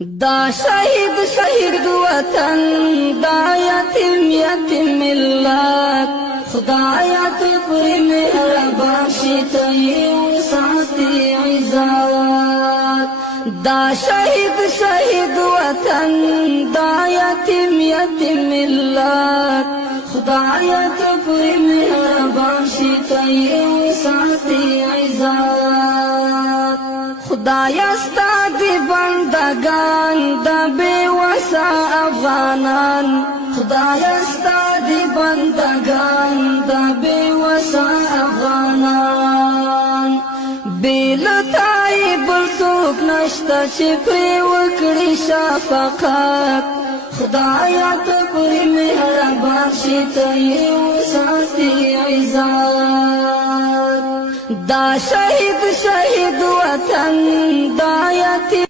دا شهید شهید وطن دا یتیم یتیم ملت خدایا ته پر مهربان شي ته یې ساتي عزت دا شهید شهید وطن دا یتیم یتیم ملت خدایا ته پر مهربان شي ته یې ساتي عزت خدایا ستا دی بندگان دا بے وسا افغانان خدایا ستا دی بندگان دا بے وسا افغانان بیلتائی بلسوک نشتا چی پری وکڑی شفقات خدایا تپری مہربان شیطا یو ساتی عزت دا شهید شهید وطن دا یتیم